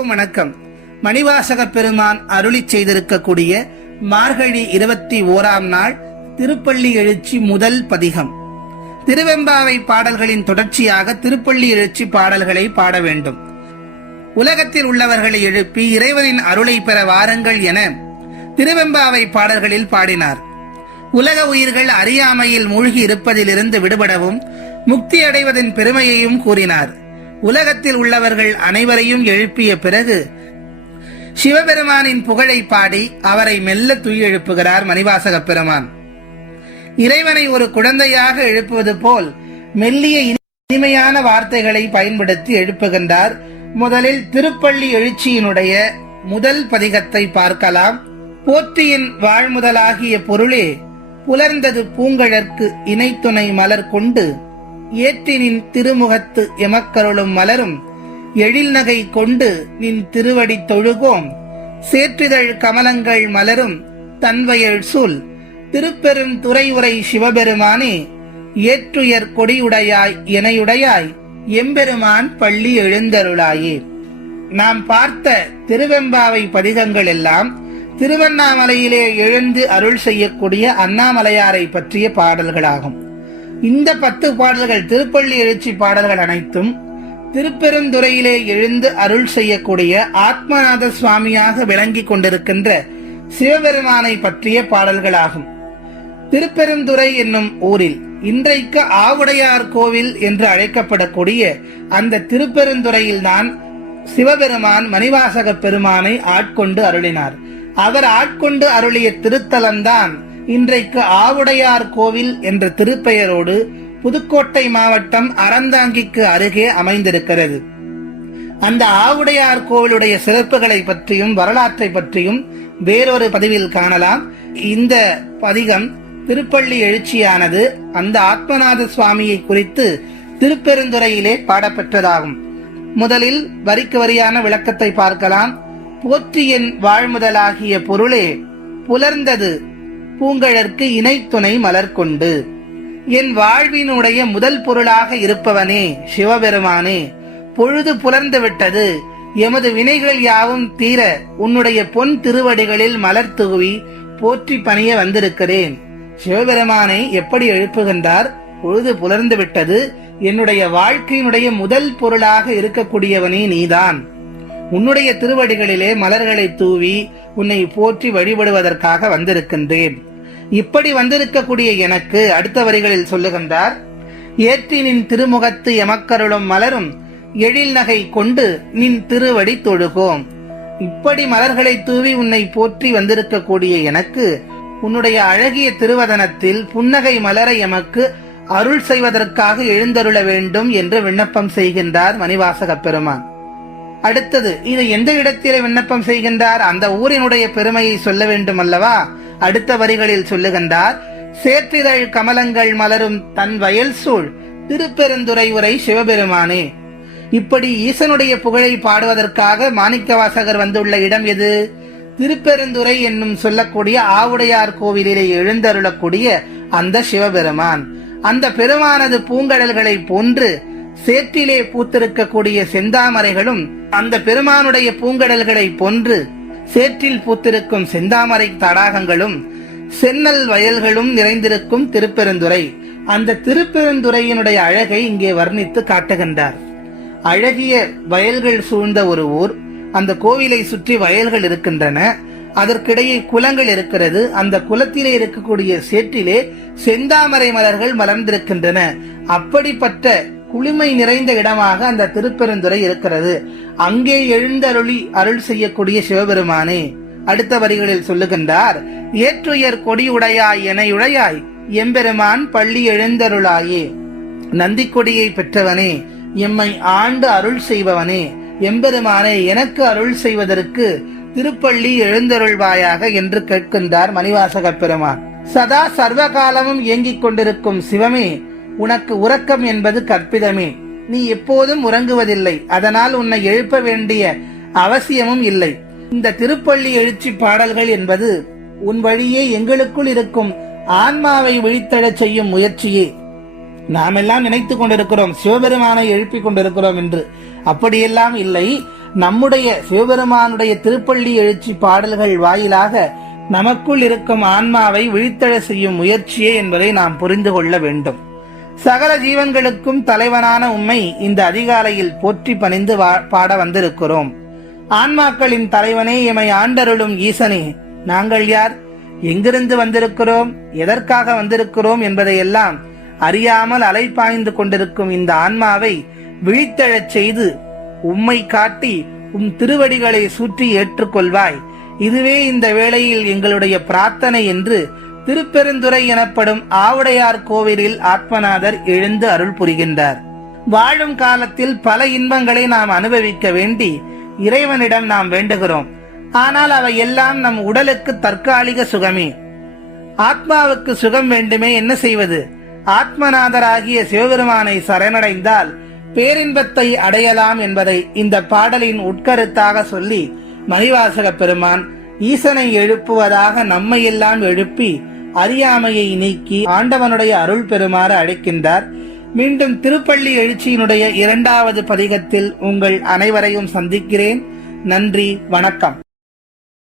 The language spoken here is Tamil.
வணக்கம். மணிவாசக பெருமான் அருளி செய்திருக்கக்கூடிய மார்கழி 21ஆம் நாள் திருப்பள்ளி எழுச்சி முதல் பதிகம். திருவெம்பாவை பாடல்களின் தொடர்ச்சியாக திருப்பள்ளி எழுச்சி பாடல்களை பாட வேண்டும். உலகத்தில் உள்ளவர்களை எழுப்பி இறைவனின் அருளை பெற வாருங்கள் என திருவெம்பாவை பாடல்களில் பாடினார். உலக உயிர்கள் அறியாமையில் மூழ்கி இருப்பதிலிருந்து விடுபடவும் முக்தி அடைவதன் பெருமையையும் கூறினார். உலகத்தில் உள்ளவர்கள் அனைவரையும் எழுப்பிய பிறகு சிவபெருமானின் புகழை பாடி அவரை மெல்ல துயிலெழுப்புகிறார் மணிவாசக பெருமான். இறைவனை ஒரு குழந்தையாக எழுப்புவது போல் மெல்லிய இனிமையான வார்த்தைகளை பயன்படுத்தி எழுப்புகின்றார். முதலில் திருப்பள்ளி எழுச்சியினுடைய முதல் பதிகத்தை பார்க்கலாம். போற்றியின் வாழ்முதலாகிய பொருளே, புலர்ந்தது பூங்கழற்கு இணைத்துணை மலர் கொண்டு, ஏற்றினின் திருமுகத்து எமக்கருளும் மலரும் எழில் நகை கொண்டு நின் திருவடி தொழுகோம், சேற்றிதழ் கமலங்கள் மலரும் தன்வயல் சூல் திருப்பெரும் துறை உரை சிவபெருமானே, ஏற்றுயர் கொடியுடையாய் எனையுடையாய் எம்பெருமான் பள்ளி எழுந்தருளாயே. நாம் பார்த்த திருவெம்பாவை பதிகங்கள் எல்லாம் திருவண்ணாமலையிலே எழுந்து அருள் செய்யக்கூடிய அண்ணாமலையாரை பற்றிய பாடல்களாகும். இந்த 10 பாடல்கள் திருப்பள்ளி எழுச்சி பாடல்கள் அனைத்தும் திருப்பெருந்துறையிலே எழுந்து அருள் செய்யக்கூடிய ஆத்மநாத சுவாமியாக விளங்கி கொண்டிருக்கின்ற சிவபெருமானை பற்றிய பாடல்களாகும். திருப்பெருந்துறை என்னும் ஊரில் இன்றைக்கு ஆவுடையார் கோவில் என்று அழைக்கப்படக்கூடிய அந்த திருப்பெருந்துறையில்தான் சிவபெருமான் மணிவாசக பெருமானை ஆட்கொண்டு அருளினார். அவர் ஆட்கொண்டு அருளிய திருத்தலம்தான் இன்றைக்கு ஆவுடையார் கோவில் என்ற திருப்பெயரோடு புதுக்கோட்டை மாவட்டம் அறந்தாங்கிக்கு அருகே அமைந்திருக்கிறது. அந்த ஆவுடையார் கோவிலுடைய சிறப்புகளை பற்றியும் வரலாற்றை பற்றியும் வேறொரு பதிவில் காணலாம். இந்த பதிகம் திருப்பள்ளி எழுச்சியானது அந்த ஆத்மநாத சுவாமியை குறித்து திருப்பெருந்துறையிலே பாடப்பெற்றதாகும். முதலில் வரிக்கு வரியான விளக்கத்தை பார்க்கலாம். போற்றியின் வாழ்முதலாகிய பொருளே, புலர்ந்தது பூங்கழற்கு இணைத்துணை மலர் கொண்டு, என் வாழ்வினுடைய முதல் பொருளாக இருப்பவனே சிவபெருமானே, பொழுது புலர்ந்து விட்டது, எமது வினைகள் யாவும் தீர உன்னுடைய பொன் திருவடிகளில் மலர் தூவி போற்றி பணிய வந்திருக்கிறேன். சிவபெருமானை எப்படி எழுப்புகின்றார்? பொழுது புலர்ந்து விட்டது, என்னுடைய வாழ்க்கையினுடைய முதல் பொருளாக இருக்கக்கூடியவனே நீதான். உன்னுடைய திருவடிகளிலே மலர்களை தூவி உன்னை போற்றி வழிபடுவதற்காக வந்திருக்கின்றேன். இப்படி வந்திருக்கக்கூடிய எனக்கு அடுத்த வரிகளில் சொல்லுகின்றார், ஏற்றி நின் திருமுகத்து எமக்கருளும் மலரும் எழில் நகை கொண்டு நின் திருவடி தொழுகோம். இப்படி மலர்களை தூவி உன்னை போற்றி வந்திருக்கக்கூடிய எனக்கு உன்னுடைய அழகிய திருவதனத்தில் புன்னகை மலர எமக்கு அருள் செய்வதற்காக எழுந்தருள வேண்டும் என்று விண்ணப்பம் செய்கின்றார் மணிவாசக பெருமான். அடுத்தது, இதை எந்த இடத்திலே விண்ணப்பம் செய்கின்றார்? அந்த ஊரினுடைய பெருமையை சொல்ல வேண்டும் அல்லவா? அடுத்த வரிகளில் சொல்லுகின்றார், சேற்றிதழ் கமலங்கள் மலரும் தன் வயல் சூழ் திருப்பெருந்துறை உரை சிவபெருமானே. இப்படி ஈசனுடைய புகழை பாடுவதற்காக மாணிக்கவாசகர் வந்துள்ள இடம் எது? திருப்பெருந்துறை என்னும் சொல்லக்கூடிய ஆவுடையார் கோவிலிலே எழுந்தருளக்கூடிய அந்த சிவபெருமான். அந்த பெருமானது பூங்கடல்களை போன்று சேற்றிலே பூத்திருக்கக்கூடிய செந்தாமரைகளும் அந்த பெருமானுடைய பூங்கடல்களை போன்று சேற்றில் பூத்திருக்கும் செந்தாமரை தடாகங்களும் சென்னல் வயல்களும் நிறைந்திருக்கும் திருப்பெருந்துறை. அந்த திருப்பெருந்துறையினுடைய அழகை இங்கே வர்ணித்து காட்டுகின்றார். அழகிய வயல்கள் சூழ்ந்த ஒரு ஊர். அந்த கோவிலை சுற்றி வயல்கள் இருக்கின்றன. அதற்கிடையே குளங்கள் இருக்கிறது. அந்த குளத்திலே இருக்கக்கூடிய சேற்றிலே செந்தாமரை மலர்கள் மலர்ந்திருக்கின்றன. அப்படிப்பட்ட குளிமை நிறைந்த இடமாக அந்த திருப்பெருந்துறை இருக்கிறது. அங்கே எழுந்தருளி அருள் செய்யக்கூடிய சிவபெருமானே. அடுத்த வரிகளில் சொல்லுகின்றார், ஏற்றுயர் கொடியுடையாய் எனையுடையாய் எம்பெருமான் பள்ளி எழுந்தருளாயே. நந்தி கொடியை பெற்றவனே, எம்மை ஆண்டு அருள் செய்பவனே, எம்பெருமானே எனக்கு அருள் செய்வதற்கு திருப்பள்ளி எழுந்தருள்வாயாக என்று கேட்கின்றார் மணிவாசக பெருமான். சதா சர்வகாலமும் இயங்கிக் கொண்டிருக்கும் சிவமே, உனக்கு உறக்கம் என்பது கற்பிதமே. நீ எப்போதும் உறங்குவதில்லை, அதனால் உன்னை எழுப்ப வேண்டிய அவசியமும் இல்லை. இந்த திருப்பள்ளி எழுச்சி பாடல்கள் என்பது உன் வழியே எங்களுக்குள் இருக்கும் ஆன்மாவை விழித்தெழச் செய்யும் முயற்சியே. நாம் எல்லாம் நினைத்துக் கொண்டிருக்கிறோம் சிவபெருமானை எழுப்பிக் கொண்டிருக்கிறோம் என்று. அப்படியெல்லாம் இல்லை. நம்முடைய சிவபெருமானுடைய திருப்பள்ளி எழுச்சி பாடல்கள் வாயிலாக நமக்குள் இருக்கும் ஆன்மாவை விழித்தெழ செய்யும் முயற்சியே என்பதை நாம் புரிந்து கொள்ள வேண்டும். சகல ஜீவன்களுக்கும் தலைவனான உம்மை இந்த அதிகாலையில் போற்றி பணிந்து பாட வந்திருக்கிறோம். ஆன்மாக்களின் தலைவனே, எமை ஆண்டருளும் ஈசனே, நாங்கள் யார், எங்கிருந்து வந்திருக்கிறோம், எதற்காக வந்திருக்கிறோம் என்பதையெல்லாம் அறியாமல் அலைப்பாய்ந்து கொண்டிருக்கும் இந்த ஆன்மாவை விழித்தெழச் செய்து உம்மை காட்டி உம் திருவடிகளை சுற்றி ஏற்றுக்கொள்வாய். இதுவே இந்த வேளையில் எங்களுடைய பிரார்த்தனை என்று திருப்பெருந்துறை எனப்படும் ஆவுடையார் கோவிலில் ஆத்மநாதர் எழுந்து அருள் புரிகின்றார். வாழும் காலத்தில் பல இன்பங்களை நாம் அனுபவிக்க வேண்டி இறைவனிடம் நாம் வேண்டுகிறோம். ஆனால் அவை எல்லாம் நம் உடலுக்கு தற்காலிக சுகமே. ஆத்மாவுக்கு சுகம் வேண்டுமே, என்ன செய்வது? ஆத்மநாதராகிய சிவபெருமானை சரணடைந்தால் பேரின்பத்தை அடையலாம் என்பதை இந்த பாடலின் உட்கருத்தாக சொல்லி மணிவாசக பெருமான் ஈசனை எழுப்புவதாக நம்மையெல்லாம் எழுப்பி அறியாமையை நீக்கி ஆண்டவனுடைய அருள் பெறுமாறு அழைக்கின்றார். மீண்டும் திருப்பள்ளி எழுச்சியினுடைய 2வது பதிகத்தில் உங்கள் அனைவரையும் சந்திக்கிறேன். நன்றி, வணக்கம்.